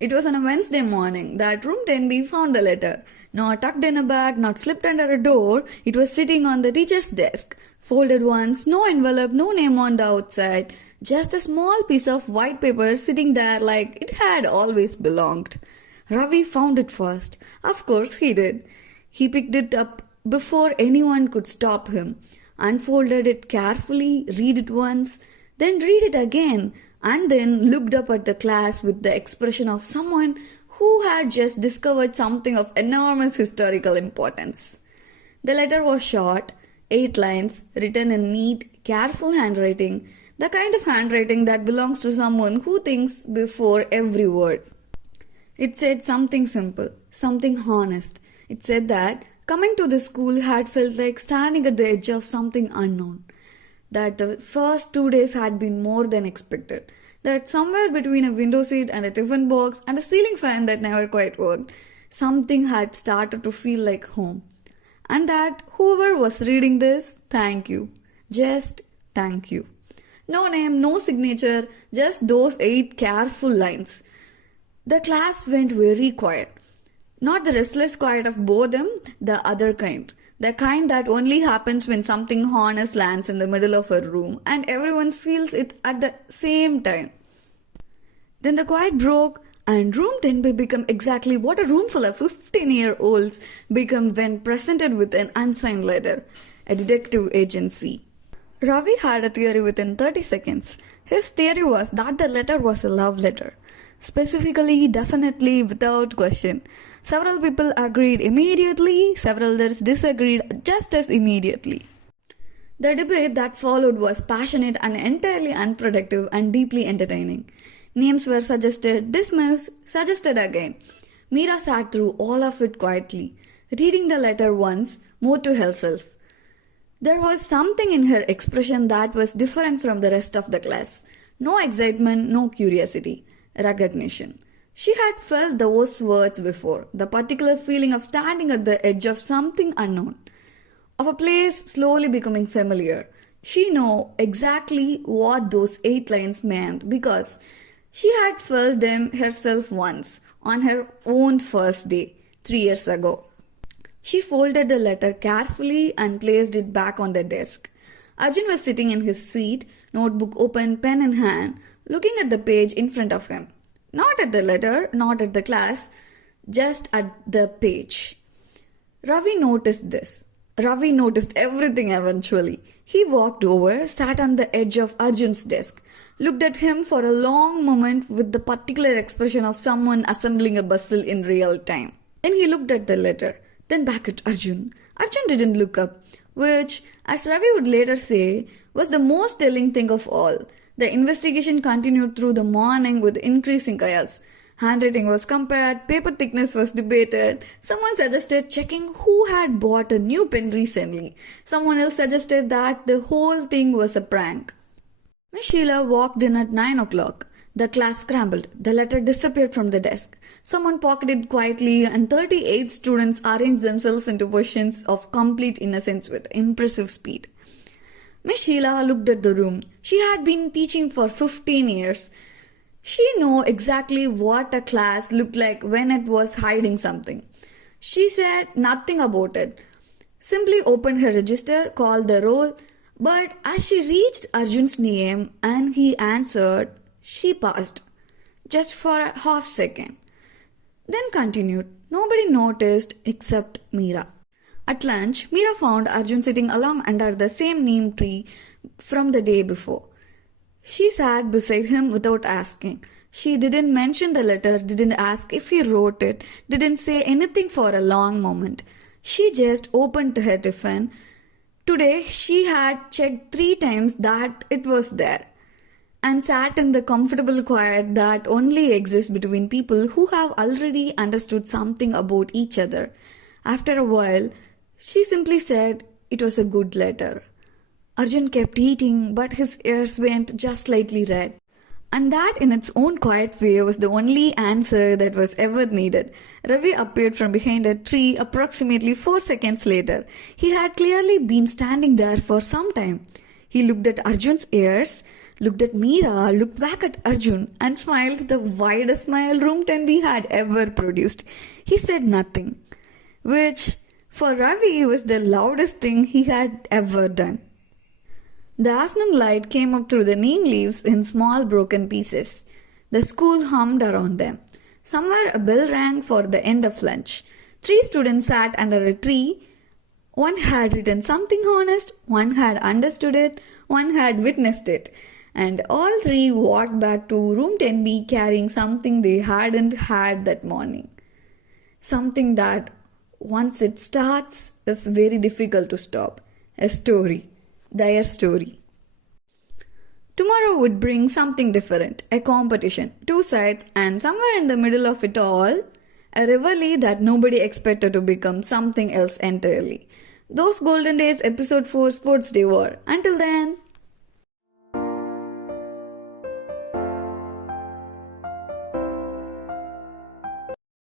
It was on a Wednesday morning that room 10B found the letter. Not tucked in a bag, not slipped under a door. It was sitting on the teacher's desk. Folded once, no envelope, no name on the outside. Just a small piece of white paper sitting there like it had always belonged. Ravi found it first. Of course he did. He picked it up before anyone could stop him. Unfolded it carefully, read it once, then read it again, and then looked up at the class with the expression of someone who had just discovered something of enormous historical importance. The letter was short, 8 lines, written in neat, careful handwriting, the kind of handwriting that belongs to someone who thinks before every word. It said something simple, something honest. It said that coming to the school had felt like standing at the edge of something unknown. That the first 2 days had been more than expected. That somewhere between a window seat and a tiffin box and a ceiling fan that never quite worked, something had started to feel like home. And that whoever was reading this, thank you. Just thank you. No name, no signature, just those 8 careful lines. The class went very quiet. Not the restless quiet of boredom, the other kind. The kind that only happens when something honest lands in the middle of a room and everyone feels it at the same time. Then the quiet broke and room 10B became exactly what a room full of 15-year-olds become when presented with an unsigned letter, a detective agency. Ravi had a theory within 30 seconds. His theory was that the letter was a love letter. Specifically, definitely, without question. Several people agreed immediately, several others disagreed just as immediately. The debate that followed was passionate and entirely unproductive and deeply entertaining. Names were suggested, dismissed, suggested again. Meera sat through all of it quietly, reading the letter once more to herself. There was something in her expression that was different from the rest of the class. No excitement, no curiosity. Recognition. She had felt those words before, the particular feeling of standing at the edge of something unknown, of a place slowly becoming familiar. She knew exactly what those 8 lines meant because she had felt them herself once, on her own first day, 3 years ago. She folded the letter carefully and placed it back on the desk. Arjun was sitting in his seat, notebook open, pen in hand, looking at the page in front of him. Not at the letter, not at the class, just at the page. Ravi noticed this. Ravi noticed everything eventually. He walked over, sat on the edge of Arjun's desk, looked at him for a long moment with the particular expression of someone assembling a puzzle in real time. Then he looked at the letter, then back at Arjun. Arjun didn't look up, which, as Ravi would later say, was the most telling thing of all. The investigation continued through the morning with increasing chaos. Handwriting was compared, paper thickness was debated. Someone suggested checking who had bought a new pen recently. Someone else suggested that the whole thing was a prank. Miss Sheila walked in at 9 o'clock. The class scrambled. The letter disappeared from the desk. Someone pocketed it quietly and 38 students arranged themselves into positions of complete innocence with impressive speed. Miss Sheila looked at the room. She had been teaching for 15 years. She knew exactly what a class looked like when it was hiding something. She said nothing about it. Simply opened her register, called the roll, but as she reached Arjun's name and he answered, she paused, just for a half second. Then continued. Nobody noticed except Meera. At lunch, Meera found Arjun sitting along under the same neem tree from the day before. She sat beside him without asking. She didn't mention the letter, didn't ask if he wrote it, didn't say anything for a long moment. She just opened her tiffin. Today, she had checked 3 times that it was there and sat in the comfortable quiet that only exists between people who have already understood something about each other. After a while, she simply said it was a good letter. Arjun kept eating, but his ears went just slightly red. And that in its own quiet way was the only answer that was ever needed. Ravi appeared from behind a tree approximately 4 seconds later. He had clearly been standing there for some time. He looked at Arjun's ears, looked at Meera, looked back at Arjun, and smiled the widest smile Room 10B had ever produced. He said nothing, which for Ravi was the loudest thing he had ever done. The afternoon light came up through the neem leaves in small broken pieces. The school hummed around them. Somewhere a bell rang for the end of lunch. 3 students sat under a tree. One had written something honest, one had understood it, one had witnessed it. And all 3 walked back to room 10B carrying something they hadn't had that morning. Something that, once it starts, is very difficult to stop. A story. Their story. Tomorrow would bring something different, a competition, 2 sides, and somewhere in the middle of it all, a rivalry that nobody expected to become something else entirely. Those golden days episode 4 sports day were. Until then,